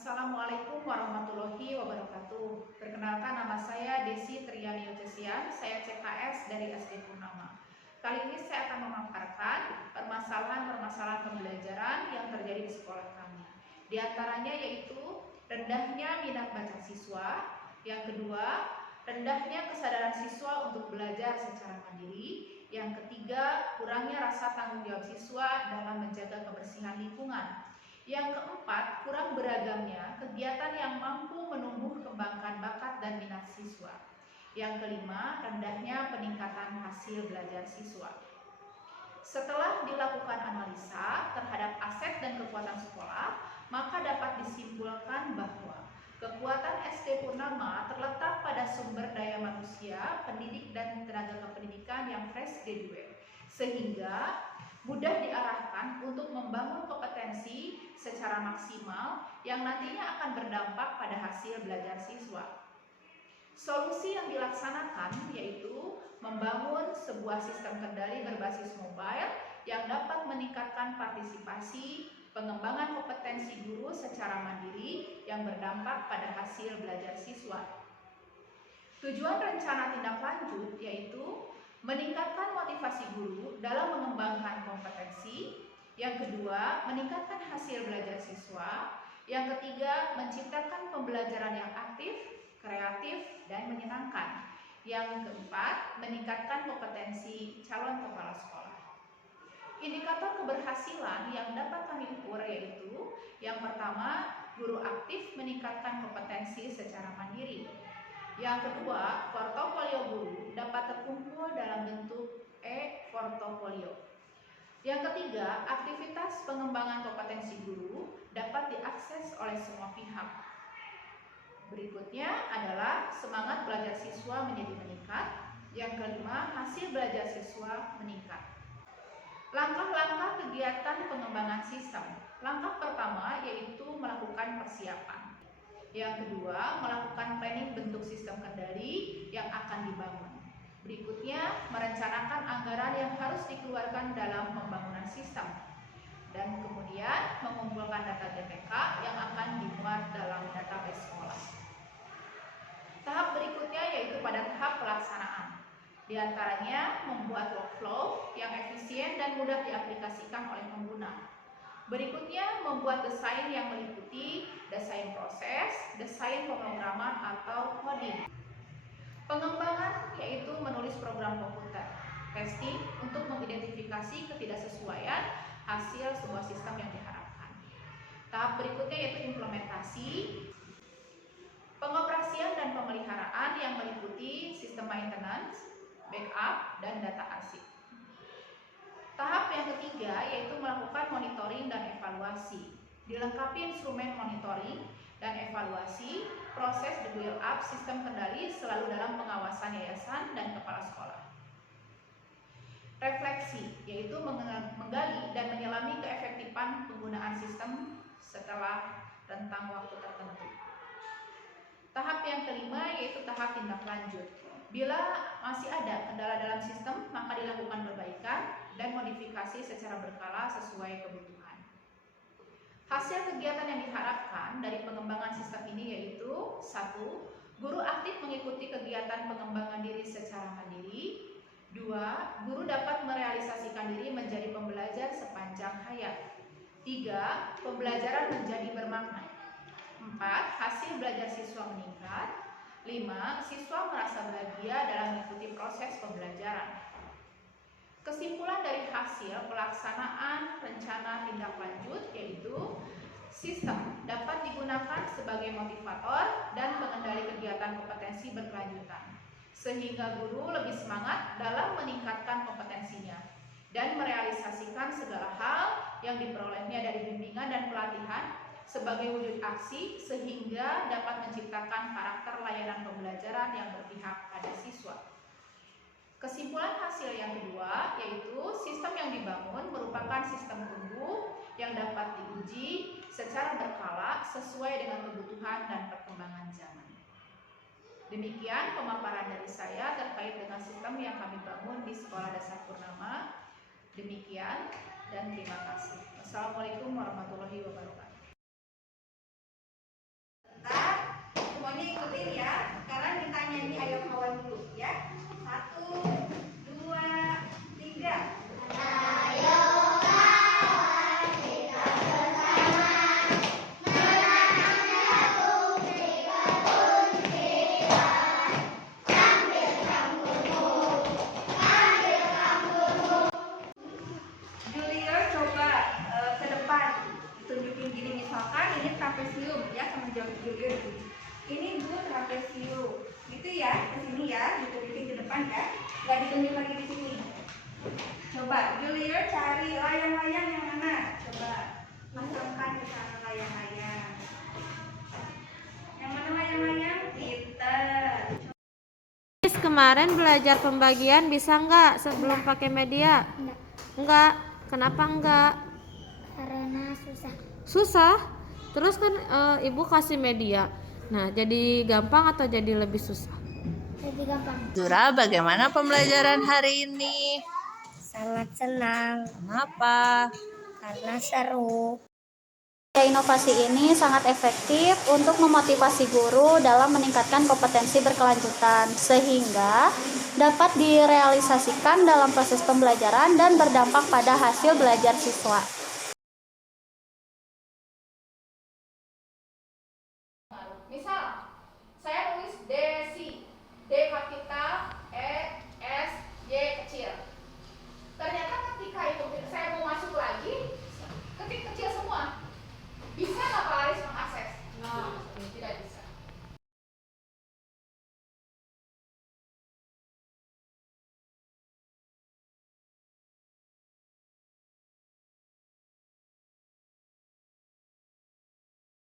Assalamualaikum warahmatullahi wabarakatuh. Perkenalkan, nama saya Desi Triani Yudhesian, saya CKS dari SD Purnama. Kali ini saya akan memaparkan permasalahan-permasalahan pembelajaran yang terjadi di sekolah kami. Di antaranya yaitu rendahnya minat baca siswa, yang kedua, rendahnya kesadaran siswa untuk belajar secara mandiri, yang ketiga, kurangnya rasa tanggung jawab siswa dalam menjaga kebersihan lingkungan. Yang keempat, kurang beragamnya kegiatan yang mampu menumbuh kembangkan bakat dan minat siswa. Yang kelima, rendahnya peningkatan hasil belajar siswa. Setelah dilakukan analisa terhadap aset dan kekuatan sekolah, maka dapat disimpulkan bahwa kekuatan SD Purnama terletak pada sumber daya manusia, pendidik dan tenaga kependidikan yang fresh graduate, sehingga mudah diarahkan untuk membangun kompetensi secara maksimal yang nantinya akan berdampak pada hasil belajar siswa. Solusi yang dilaksanakan yaitu membangun sebuah sistem kendali berbasis mobile yang dapat meningkatkan partisipasi pengembangan kompetensi guru secara mandiri yang berdampak pada hasil belajar siswa. Tujuan rencana tindak lanjut yaitu meningkatkan motivasi guru dalam mengembangkan kompetensi. Yang kedua, meningkatkan hasil belajar siswa. Yang ketiga, menciptakan pembelajaran yang aktif, kreatif, dan menyenangkan. Yang keempat, meningkatkan kompetensi calon kepala sekolah. Indikator keberhasilan yang dapat kami ukur yaitu yang pertama, guru aktif meningkatkan kompetensi secara mandiri. Yang kedua, portofolio guru dapat terkumpul dalam bentuk e-portofolio. Yang ketiga, aktivitas pengembangan kompetensi guru dapat diakses oleh semua pihak. Berikutnya adalah semangat belajar siswa menjadi meningkat. Yang kelima, hasil belajar siswa meningkat. Langkah-langkah kegiatan pengembangan sistem. Langkah pertama yaitu melakukan persiapan. Yang kedua, melakukan planning bentuk sistem kendali yang akan dibangun. Berikutnya, merencanakan anggaran yang harus dikeluarkan dalam pembangunan sistem. Dan kemudian, mengumpulkan data DPK yang akan dimuat dalam database sekolah. Tahap berikutnya yaitu pada tahap pelaksanaan. Di antaranya, membuat workflow yang efisien dan mudah diaplikasikan oleh pengguna. Berikutnya, membuat desain yang meliputi desain proses, desain pemrograman atau coding. Pengembangan yaitu menulis program komputer, testing untuk mengidentifikasi ketidaksesuaian hasil sebuah sistem yang diharapkan. Tahap berikutnya yaitu implementasi, pengoperasian dan pemeliharaan yang meliputi sistem maintenance, backup, dan data arsip. Tahap yang ketiga yaitu melakukan monitoring dan evaluasi. Dilengkapi instrumen monitoring dan evaluasi, proses the build up sistem kendali selalu dalam pengawasan yayasan dan kepala sekolah. Refleksi yaitu menggali dan menyelami keefektifan penggunaan sistem setelah rentang waktu tertentu. Tahap yang kelima yaitu tahap tindak lanjut. Bila masih ada kendala dalam sistem, maka dilakukan perbaikan dan modifikasi secara berkala sesuai kebutuhan. Hasil kegiatan yang diharapkan dari pengembangan sistem ini yaitu 1. Guru aktif mengikuti kegiatan pengembangan diri secara mandiri. 2. Guru dapat merealisasikan diri menjadi pembelajar sepanjang hayat. 3. Pembelajaran menjadi bermakna. 4. Hasil belajar siswa meningkat. 5. Siswa merasa bahagia dalam mengikuti proses pembelajaran. Kesimpulan dari hasil pelaksanaan rencana tindak lanjut yaitu sistem dapat digunakan sebagai motivator dan pengendali kegiatan kompetensi berkelanjutan, sehingga guru lebih semangat dalam meningkatkan kompetensinya dan merealisasikan segala hal yang diperolehnya dari bimbingan dan pelatihan sebagai wujud aksi sehingga dapat menciptakan karakter layanan pembelajaran yang berpihak pada siswa. Kesimpulan hasil yang kedua yaitu sistem yang dibangun merupakan sistem tumbuh yang dapat diuji secara berkala sesuai dengan kebutuhan dan perkembangan zaman. Demikian pemaparan dari saya terkait dengan sistem yang kami bangun di Sekolah Dasar Purnama. Demikian dan terima kasih. Wassalamualaikum warahmatullahi wabarakatuh. trapesium ya, sama Julius. Ini Bu trapesium. Gitu ya, ke sini ya, ditutupin ke depan ya. Nggak ditunjuk lagi di sini. Coba Julius cari layang-layang yang mana? Coba pasangkan ke sana layang-layang. Yang mana layang-layang? Pinter. Kemarin belajar pembagian bisa nggak sebelum pakai media? Enggak. Kenapa enggak? Karena susah. Susah. Terus kan ibu kasih media. Nah, jadi gampang atau jadi lebih susah? Lebih gampang. Zura, bagaimana pembelajaran hari ini? Sangat senang Kenapa? karena seru. Inovasi ini sangat efektif untuk memotivasi guru dalam meningkatkan kompetensi berkelanjutan, sehingga dapat direalisasikan dalam proses pembelajaran dan berdampak pada hasil belajar siswa. Misal, saya tulis Desi, D kaki